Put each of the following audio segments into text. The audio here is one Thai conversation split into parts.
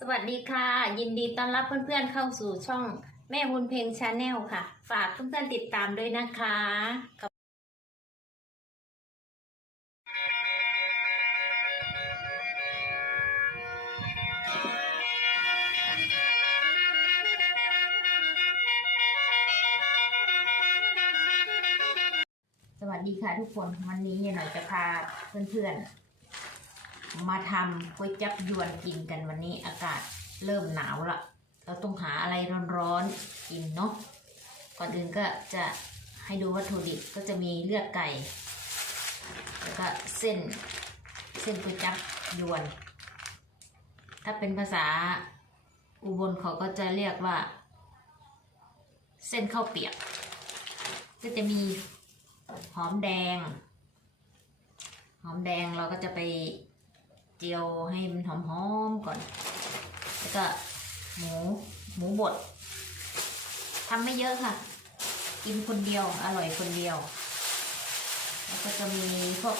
สวัสดีค่ะ ยินดีต้อนรับเพื่อนๆเข้าสู่ช่องแม่บุญเพลงชาแนลค่ะ ฝากเพื่อนๆติดตามด้วยนะคะสวัสดีค่ะทุกคนวันนี้ยายหน่อยจะพาเพื่อนๆ มาทำก๋วยจับยวนกินกันวันนี้อากาศเริ่มหนาวละเราต้องหาอะไรร้อนๆกินเนาะก่อนอื่นก็จะให้ดูวัตถุดิบก็จะมีเลือดไก่ แล้วก็เส้นเส้นก๋วยจับยวน ถ้าเป็นภาษาอุบลเขาก็จะเรียกว่า เส้นข้าวเปียก ก็จะมีหอมแดง หอมแดงเราก็จะไป เจียวให้มันหอมๆก่อน แล้วก็หมูหมูบดทำไม่เยอะค่ะ กินคนเดียวอร่อยคนเดียว แล้วก็จะมีพวก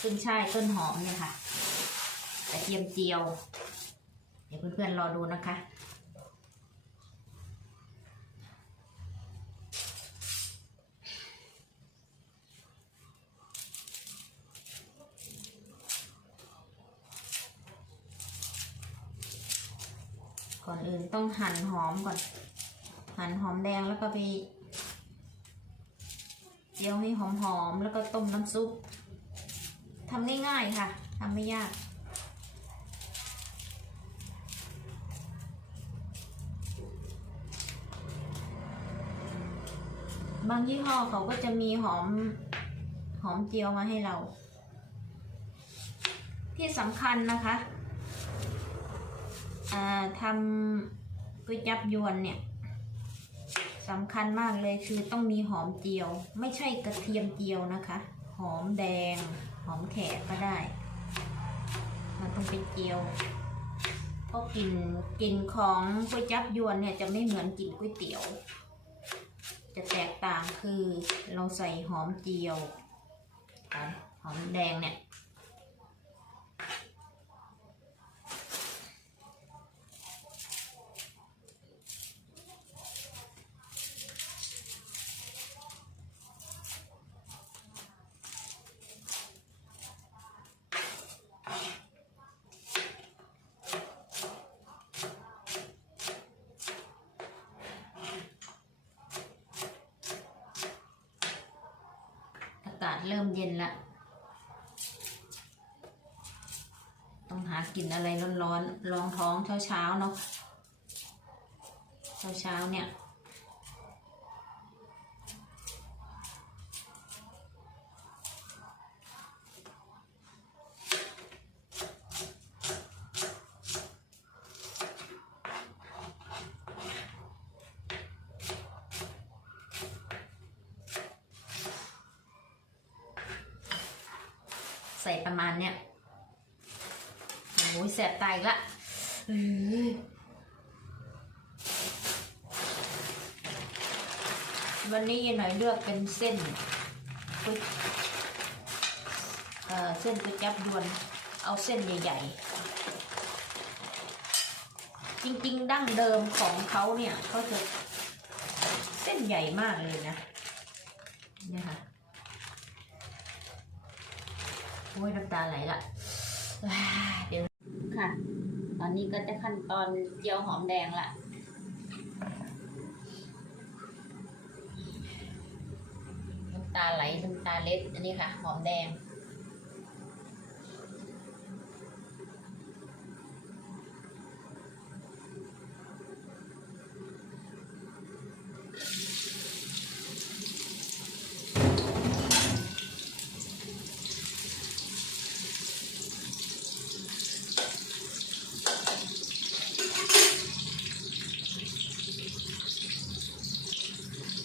ขึ้นช่ายต้นหอมเนี่ยค่ะกระเทียมเจียว เดี๋ยวเพื่อนๆรอดูนะคะ ก่อนอื่นต้องหั่นหอมก่อน หั่นหอมแดงแล้วก็ไปเจียวให้หอมๆแล้วก็ต้มน้ำซุปทำง่ายๆค่ะทำไม่ยากบางยี่ห้อเขาก็จะมีหอมหอมเจียวมาให้เรา ที่สำคัญนะคะ ทำก๋วยจับยวนเนี่ยสำคัญมากเลยคือต้องมีหอมเจียว ไม่ใช่กระเทียมเจียวนะคะ หอมแดง หอมแขกก็ได้ มันต้องเป็นเจียวเพราะกลิ่นกลิ่นของก๋วยจับยวนเนี่ยจะไม่เหมือนกลิ่นก๋วยเตี๋ยว จะแตกต่างคือเราใส่หอมเจียวหอมหอมแดงเนี่ย เริ่มเย็นละ ต้องหากินอะไรร้อนๆรองท้องเช้าๆเนาะเช้าๆเนี่ย ใส่ประมาณเนี้ยโอ้ยแสบตายละวันนี้ยายหน่อยเลือกเป็นเส้นก๋วยเเส้นก๋วยจับยวน เอาเส้นใหญ่ๆ จริงๆ ดั้งเดิมของเขาเนี่ยเขาจะเส้นใหญ่มากเลยนะเนี่ยค่ะ โอ้ยน้ำตาไหลละเดี๋ยวค่ะ ตอนนี้ก็จะขั้นตอนเจียวหอมแดงละน้ำตาไหลน้ำตาเล็ดอันนี้ค่ะ หอมแดง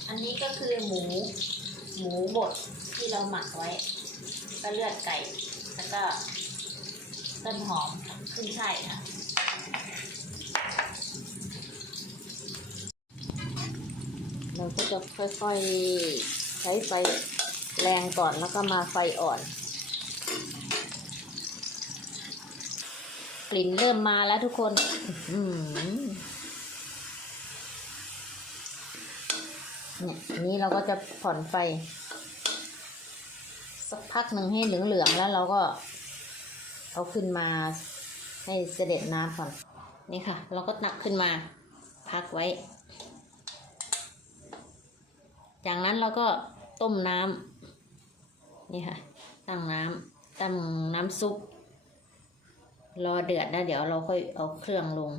อันนี้ก็คือหมู หมูบดที่เราหมักไว้ ก็เลือดไก่ แล้วก็ต้นหอมขึ้นช่ายค่ะเราก็จะค่อยๆ ใช้ไฟแรงก่อนแล้วก็มาไฟอ่อน กลิ่นเริ่มมาแล้วทุกคน อื้อหือ เนี่ยอันนี้เราก็จะผ่อนไฟ สักพักหนึ่งให้เหลืองๆแล้วเราก็เอาขึ้นมาให้เสด็จน้ำก่อนนี่ค่ะ เราก็ตักขึ้นมาพักไว้ จากนั้นเราก็ต้มน้ำนี่ค่ะ ตั้งน้ำตั้งน้ำซุป รอเดือดแล้วเดี๋ยวเราค่อยเอาเครื่องลง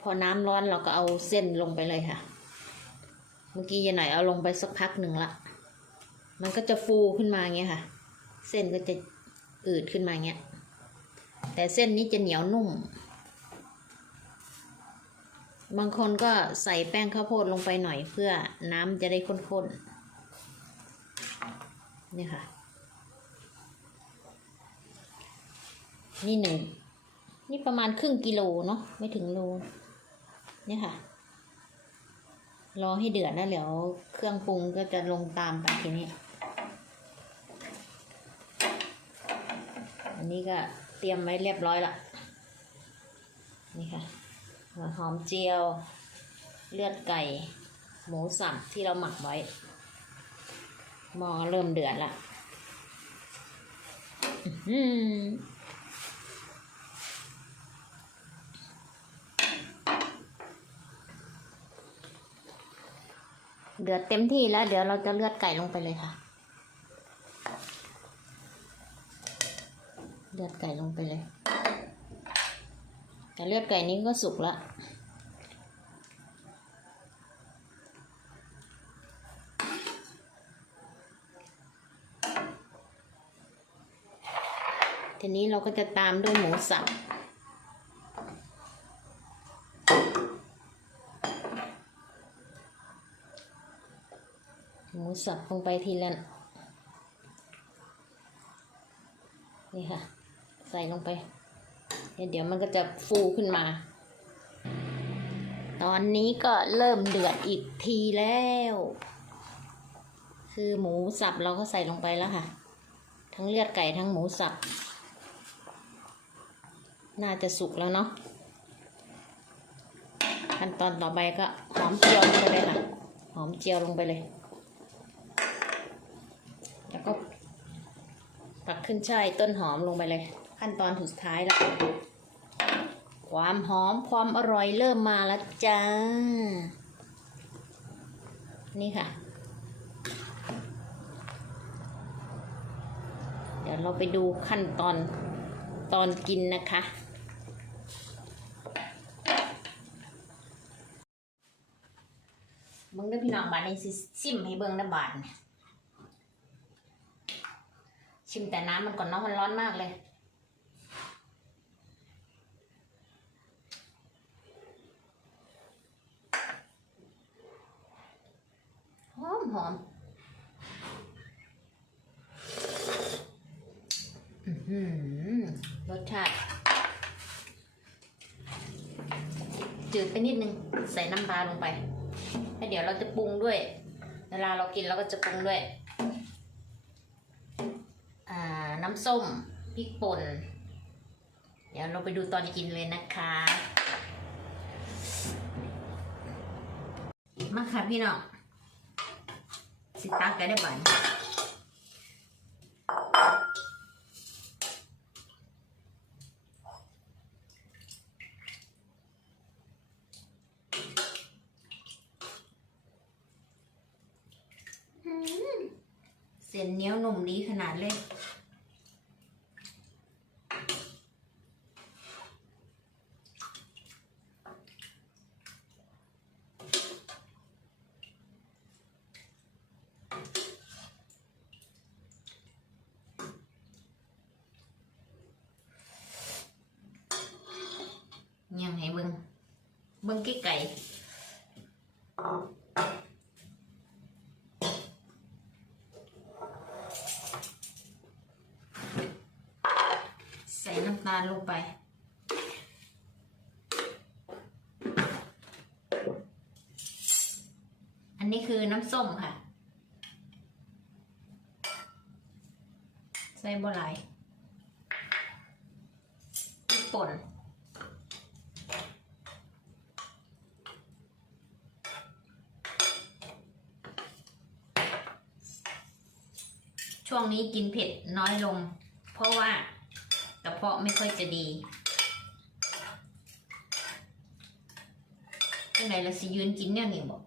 พอน้ำร้อนเราก็เอาเส้นลงไปเลยค่ะ เมื่อกี้ยายหน่อยเอาลงไปสักพักหนึ่งละ มันก็จะฟูขึ้นมาอย่างเงี้ยค่ะ เส้นก็จะอืดขึ้นมาอย่างเงี้ย แต่เส้นนี้จะเหนียวนุ่ม บางคนก็ใส่แป้งข้าวโพดลงไปหน่อยเพื่อน้ำจะได้ข้นๆเนี่ยค่ะ นี่หนึ่งนี่ประมาณครึ่งกิโลเนาะไม่ถึงโล นี่ค่ะ รอให้เดือดแล้วเดี๋ยวเครื่องปรุงก็จะลงตามไปทีนี้ อันนี้ก็เตรียมไว้เรียบร้อยละนี่ค่ะหัวหอมเจียว เลือดไก่ หมูสับที่เราหมักไว้หม้อเริ่มเดือดละอื้อหือเดือดเต็มที่แล้ว เดี๋ยวเราจะเลือดไก่ลงไปเลยค่ะ เลือดไก่ลงไปเลย แต่เลือดไก่นี้ก็สุกแล้วทีนี้เราก็จะตามด้วยหมูสับ มูสับลงไปทีละนี่ค่ะ ใส่ลงไป เดี๋ยวมันก็จะฟูขึ้นมา ตอนนี้ก็เริ่มเดือดอีกทีแล้ว คือหมูสับเราก็ใส่ลงไปแล้วค่ะ ทั้งเลือดไก่ทั้งหมูสับ น่าจะสุกแล้วเนาะขั้นตอนต่อไปก็หอมเจียวลงไปเลยค่ะ หอมเจียวลงไปเลย แล้วก็ตักขึ้นช่ายต้นหอมลงไปเลย ขั้นตอนสุดท้ายแล้ว ความหอมความอร่อยเริ่มมาแล้วจ้า นี่ค่ะ เดี๋ยวเราไปดูขั้นตอนตอนกินนะคะเบิ้งเด้พี่น้องบาดนี้สิซิมให้เบิ้งนะบาดเนี่ย ชิมแต่น้ำมันก่อนเนาะมันร้อนมากเลย หอมหอมอื้อหือรสชาติ จืดไปนิดนึง ใส่น้ำปลาลงไปแล้วเดี๋ยวเราจะปรุงด้วย เวลาเรากินเราก็จะปรุงด้วย อ่า น้ำส้มพริกป่น เดี๋ยวเราไปดูตอนกินเลยนะคะมาค่ะพี่น้องสิตักกันได้บ้านอืมเส้นเหนียวหนุ่มดีขนาดเลย ยังให้เบิ่งเบิ่งไก่ใส่น้ำ ตาลลงไป อันนี้คือน้ำส้มค่ะ ใส่บ่หลายป่นช่วงนี้กินเผ็ดน้อยลง เพราะว่า ระเพาะไม่ค่อยจะดียังไงละสิยืนกินเนี่ยนี่บอก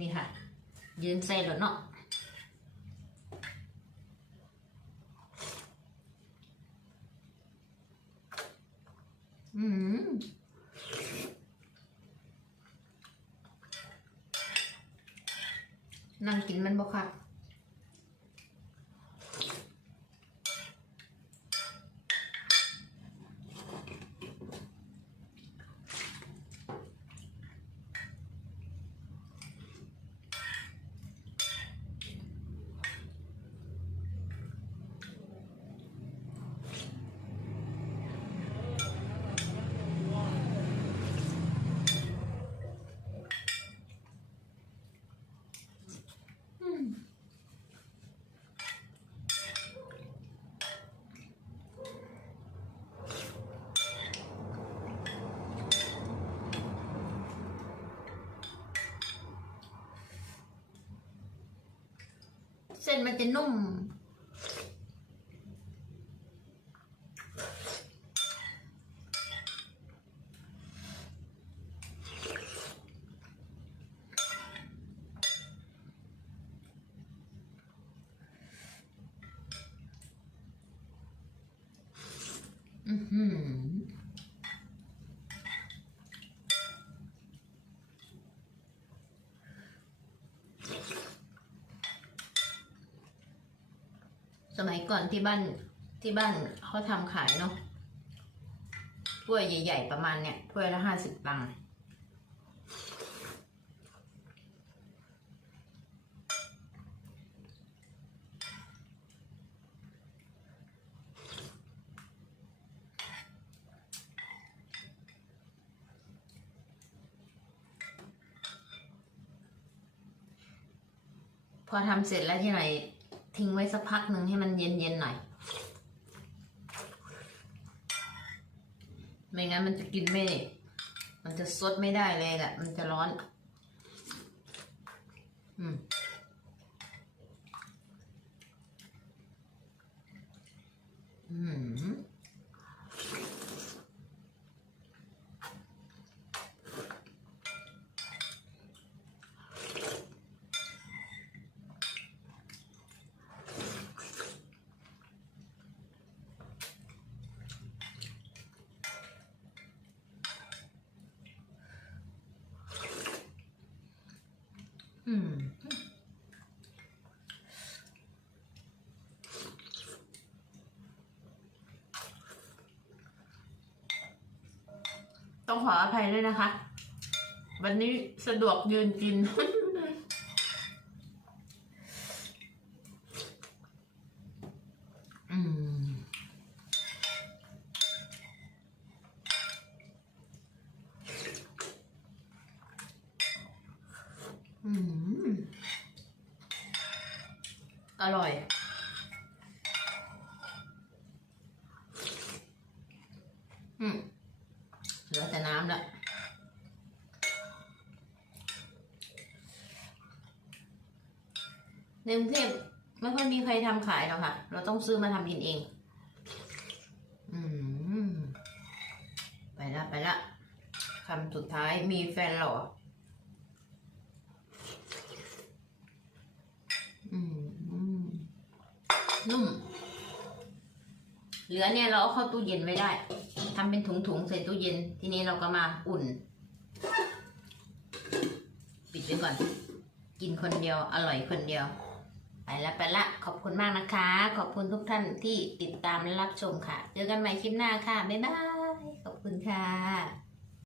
นี่ค่ะ ยืนใส่แล้วเนาะอืมนั่งกินมันบ่ค่ะ เส้นมันจะนุ่ม อือหือ สมัยก่อนที่บ้านที่บ้านเขาทำขายเนาะถ้วยใหญ่ ๆ ประมาณเนี้ยถ้วยละห้าสิบตังค์พอทำเสร็จแล้วที่ไหน ทิ้งไว้สักพักหนึ่งให้มันเย็นๆหน่อย ไม่งั้นมันจะกินไม่ มันจะซดไม่ได้เลยแหละ มันจะร้อน อืม อืม อืม ต้องขออภัยด้วยนะคะ วันนี้สะดวกยืนกิน อืมอืมอร่อยอืม น้ำละในกรุงเทพไม่ค่อยมีใครทำขายหรอกค่ะ เราต้องซื้อมาทำกินเอง อืม ไปละไปละคำสุดท้ายมีแฟนหรออืมอืมนุ่ม เหลือเนี่ยเราเอาเข้าตู้เย็นไว้ได้ ทำเป็นถุงๆใส่ตู้เย็น ทีนี้เราก็มาอุ่น ปิดไว้ก่อน กินคนเดียวอร่อยคนเดียว ไปละไปละขอบคุณมากนะคะ ขอบคุณทุกท่านที่ติดตามและรับชมค่ะ เจอกันใหม่คลิปหน้าค่ะ บ๊ายบาย ขอบคุณค่ะ